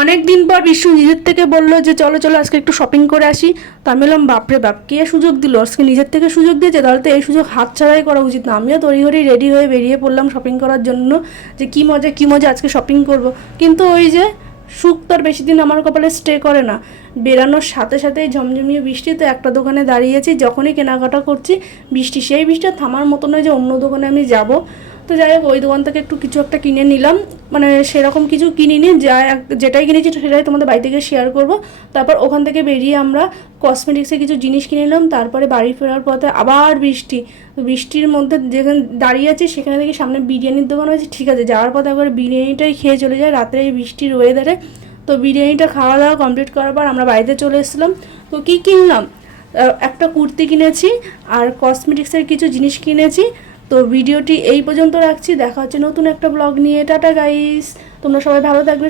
অনেক দিন পর বিশু নিজের থেকে বললো যে চলো চলো আজকে একটু শপিং করে আসি। তো আমি বললাম বাপরে বাপ, কে সুযোগ দিল? আজকে নিজের থেকে সুযোগ দিয়েছে, তাহলে তো এই সুযোগ হাতছাড়াই করা উচিত না। আমিও তড়িঘড়ি রেডি হয়ে বেরিয়ে পড়লাম শপিং করার জন্য, যে কী মজা কী মজা আজকে শপিং করব। কিন্তু ওই যে সুখ তো আর বেশি দিন আমার কপালে স্টে করে না। বেরানোর সাথে সাথেই ঝমঝমিয়ে বৃষ্টিতে একটা দোকানে দাঁড়িয়েছি, যখনই কেনাকাটা করছি বৃষ্টি, সেই বৃষ্টি থামার মতো নয় যে অন্য দোকানে আমি যাব। তো যাই হোক, ওই দোকান থেকে একটু কিছু একটা কিনে নিলাম, মানে সেরকম কিছু কিনিনি, যেটাই কিনেছি সেটাই তোমাদের বাড়ি থেকে শেয়ার করব। তারপর ওখান থেকে বেরিয়ে আমরা কসমেটিক্সের কিছু জিনিস কিনে নিলাম। তারপরে বাড়ি ফেরার পথে আবার বৃষ্টি। তো বৃষ্টির মধ্যে যেখানে দাঁড়িয়ে আছি সেখানে দেখি সামনে বিরিয়ানির দোকান হয়েছে, ঠিক আছে যাওয়ার পথে একবার বিরিয়ানিটাই খেয়ে চলে যায় রাত্রে এই বৃষ্টির ওয়েদারে। তো বিরিয়ানিটা খাওয়া দাওয়া কমপ্লিট করার পর আমরা বাড়িতে চলে এসেছিলাম। তো কী কিনলাম, একটা কুর্তি কিনেছি আর কসমেটিক্সের কিছু জিনিস কিনেছি। তো ভিডিওটি এই পর্যন্ত রাখছি, দেখা হচ্ছে নতুন একটা ব্লগ নিয়ে। টাটা গাইস, তোমরা সবাই ভালো থাকবে।